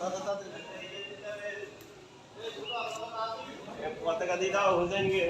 पताका দিয়ে দাও হোসেনকে।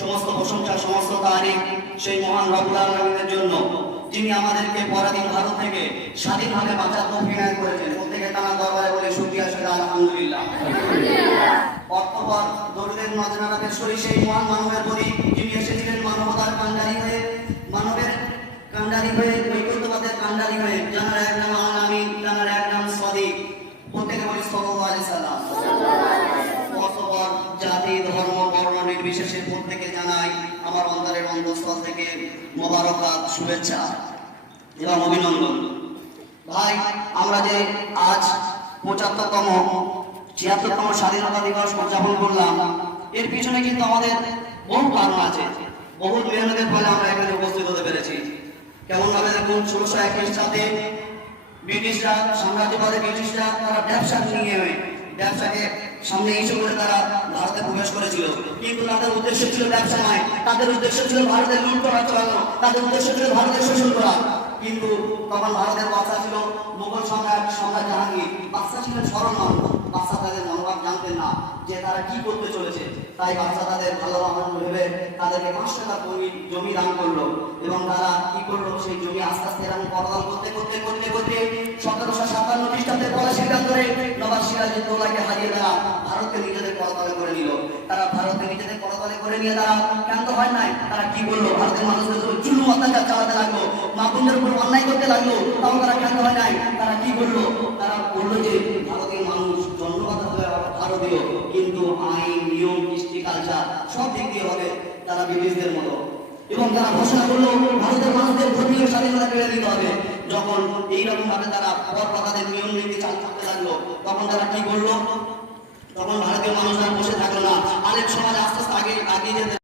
সমস্ত প্রশংসা সমস্ত তারিফ সেই মহান রব্বুল আলামিনের জন্য যিনি আমাদেরকে পরাধীন ভারত থেকে স্বাধীনভাবে বাঁচার তৌফিক দান করেছেন। প্রত্যেকে তার দরবারে বলে শুকরিয়া শুকর আলহামদুলিল্লাহ। অতঃপর দরুদের নজরানা পেশ করি সেই মহান মানবের প্রতি যিনি এসেছিলেন মানবতার কান্ডারি হয়ে, মানবের কান্ডারি হয়ে, ঐক্যবাদের কান্ডারি হয়ে, যার এক নাম আল আমিন, যার এক নাম সাদিক। প্রত্যেকে বলি সাল্লাল্লাহু আলাইহি সাল্লাম। অতঃপর জাতি ধর্ম বর্ণ নির্বিশেষে প্রত্যেকে জানাই আমার অন্তরের অন্তঃস্থল থেকে মোবারকবাদ, শুভেচ্ছা এবং অভিনন্দন। ভাই, আমরা যে আজ ৭৫তম ৭৬তম স্বাধীনতা দিবস উদযাপন করলাম, এর পিছনে কিন্তু আমাদের বহু কারণ আছে। বহু মেহনতের ফলে আমরা এখানে উপস্থিত হতে পেরেছি। কেমন ভাবে দেখুন, ১৬২১ সালে ব্রিটিশরা, সাম্রাজ্যবাদী ব্রিটিশরা তারা ব্যবসা নিয়ে ব্যবসাকে সামনে ইস্যু করে তারা ভারতে প্রবেশ করেছিল, কিন্তু তাদের উদ্দেশ্য ছিল ব্যবসা নয়, তাদের উদ্দেশ্য ছিল ভারতের লুট করা চালানো, তাদের উদ্দেশ্য ছিল ভারতের শোষণ করা। কিন্তু তখন ভারতের বাদশা ছিল মুঘল সম্রাট জাহাঙ্গীর। বাদশা ছিলেন সরল মানুষ, বাদশা তাদের মনোভাব জানতেন না যে তারা কি করতে চলেছে। তাই বাদশা তাদের ভালো মানুষ ভেবে তাদেরকে ৫ টাকা জমি দান করলো, এবং তারা কি করলো, সেই জমি আস্তে আস্তে এরকম করদাল করতে করতে করতে করতে ১৭৫৭ খ্রিস্টাব্দে পলাশীর কাতরে নবাব সিরাজউদ্দৌলাকে হারিয়ে তারা ভারতকে নিজেদের করতলে করে নিল। তারা ভারতকে নিজেদের করতলে করে নিয়ে তারা ক্ষান্ত হয় নাই। তারা কি করলো, ভারতের মানুষদের উপর জুলুম অত্যাচার চালাতে লাগলো, মা বোনদের উপর অন্যায় করতে লাগলো। তাও তারা ক্ষান্ত হয় নাই। তারা কি করলো, তারা বললো যে ভারতের মানুষ জন্মগত হবে ভারতীয়, কিন্তু আইন, নিয়ম, কৃষ্টি, কালচার সব দিক দিয়ে হবে তারা ব্রিটিশদের মতো। এবং তারা ঘোষণা করলো ভারতের মানুষদের ধর্মীয় স্বাধীনতা কেড়ে নিতে হবে। যখন এইরকম ভাবে তারা পর তাদের নিয়ম নীতি চালু করতে লাগলো, তখন তারা কি করলো, তখন ভারতীয় মানুষ আর বসে থাকলো না, আলেম সমাজ আস্তে আস্তে আগে এগিয়ে যেতে